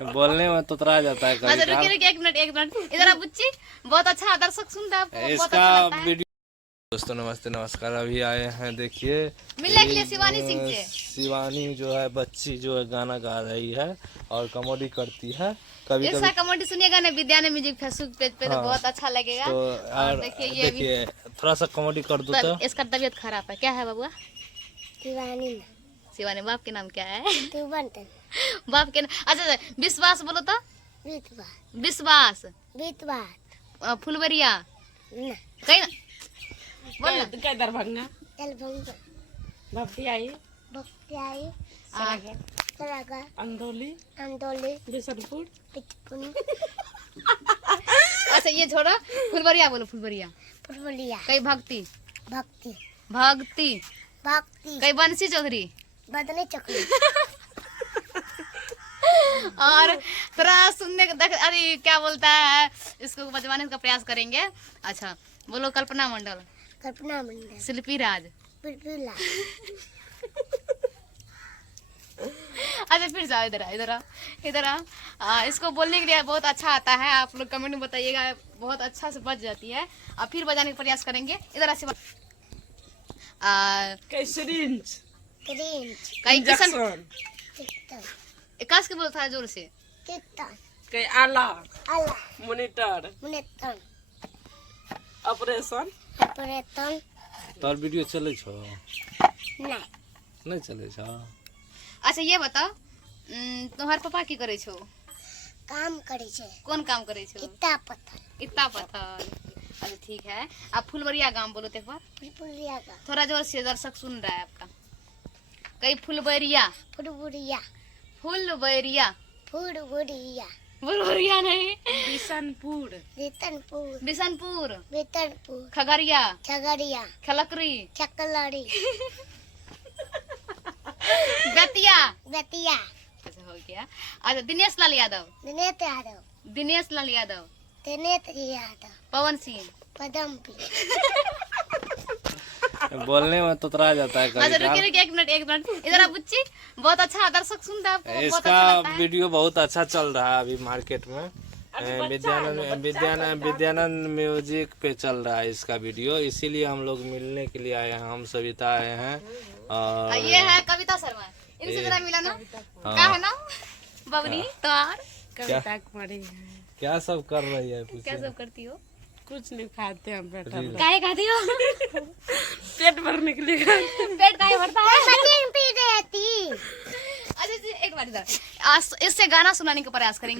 बोलने में तो तरा जाता है कभी रुकिए रुकिए एक मिनट इधर आ बुच्ची, बहुत अच्छा दर्शक सुन रहे हैं आपको, बहुत इसका अच्छा लगता है। वीडियो। दोस्तों नमस्ते नमस्कार, अभी आए हैं देखिए मिलने के लिए शिवानी सिंह से। शिवानी जो है बच्ची जो है गाना गा रही है और कॉमेडी करती है कभी इसका कभी। कमेंट सुनिएगा ना विद्या ने म्यूजिक फेसबुक पेज पे, तो हाँ, बहुत अच्छा लगेगा। तो और देखिए ये भी देखिए थोड़ा सा कॉमेडी कर दो तो। इसका तबीयत खराब है, क्या है बाबुआ? शिवानी शिवानी। बाप के नाम क्या है? तू बनते बाप के नाम अच्छा विश्वास बोलो तो। बीतवार विश्वास। बीतवार फुलवरिया ना कहीं बोल ना। कई दरभंगा दरभंगा भपटियाई बख्तियारी सरागर सरागर अंदौली अंदौली बिशनपुर पिचपुन अच्छा ये छोड़ो, फुलवरिया बोलो। फुलवरिया फुलवलिया कई भक्ति भक्ति भक्ति भक्ति कई बंसी चौधरी बदले चकरी और थोड़ा सुनने का अरे क्या बोलता है, इसको बजवाने का प्रयास करेंगे। अच्छा बोलो कल्पना मंडल कल्पना मंडल शिल्पी राज। बिरबिला अच्छा फिर जाओ इधर आ इसको बोलने के लिए बहुत अच्छा आता है, आप लोग कमेंट में बताइएगा, बहुत अच्छा से बज जाती है। अब फिर बजाने का प्रयास करेंगे। इधर से कई सिरिंज क्रेंच कई किशन इंजेक्शन कीर्तन कस के बोलता है जोर से। कीर्तन कई आला आला मॉनिटर मुनेतन ऑपरेशन ऑपरेटन तोर वीडियो चले छो नहीं नहीं चले छो? अच्छा ये बताओ तुम्हार पापा की करे छो? काम करे छे कौन काम करे छो? इतना पत्थर इतना पत्थर। अच्छा ठीक है, आप फुलवरिया गांव बोलो तो एक बार। फुलवलिया का थोड़ा जोर से, दर्शक सुन रहा है आपका। कई फुलवरिया फुलवलिया फुलवरिया फुलवलिया फुलवरिया नहीं बिशनपुर बेतनपुर बिशनपुर बेतनपुर खगड़िया छगड़िया खलकरी चकलड़ी बेतिया। बेतिया अच्छा हो गया। अच्छा दिनेश लाल यादव दिनेत यादव दिनेश लाल यादव दिनेत यादव पवन सिंह। पदमपी बोलने में तो तरा जाता है अच्छा कभी रुकिए रुकिए एक मिनट इधर आ बुच्ची, बहुत अच्छा दर्शक सुन रहे हैं आपको, बहुत इसका अच्छा लगता है। वीडियो बहुत अच्छा चल रहा है अभी मार्केट में। विद्यानंद म्यूजिक पे चल रहा है इसका वीडियो, इसीलिए हम लोग मिलने के लिए आए हैं। हम सविता आए हैं और ये है कविता शर्मा, इनसे जरा मिला ना। क्या है ना बबनी तोर? कविता कुमारी क्या सब कर रही है क्या सब करती हो? कुछ नहीं खाते हम बैठा काहे खाती हो? पेट भरने के लिए खाते हैं। पेट काहे भरता है? मशीन पी रहती अच्छा एक बार इधर इससे गाना सुनाने का प्रयास करेंगे।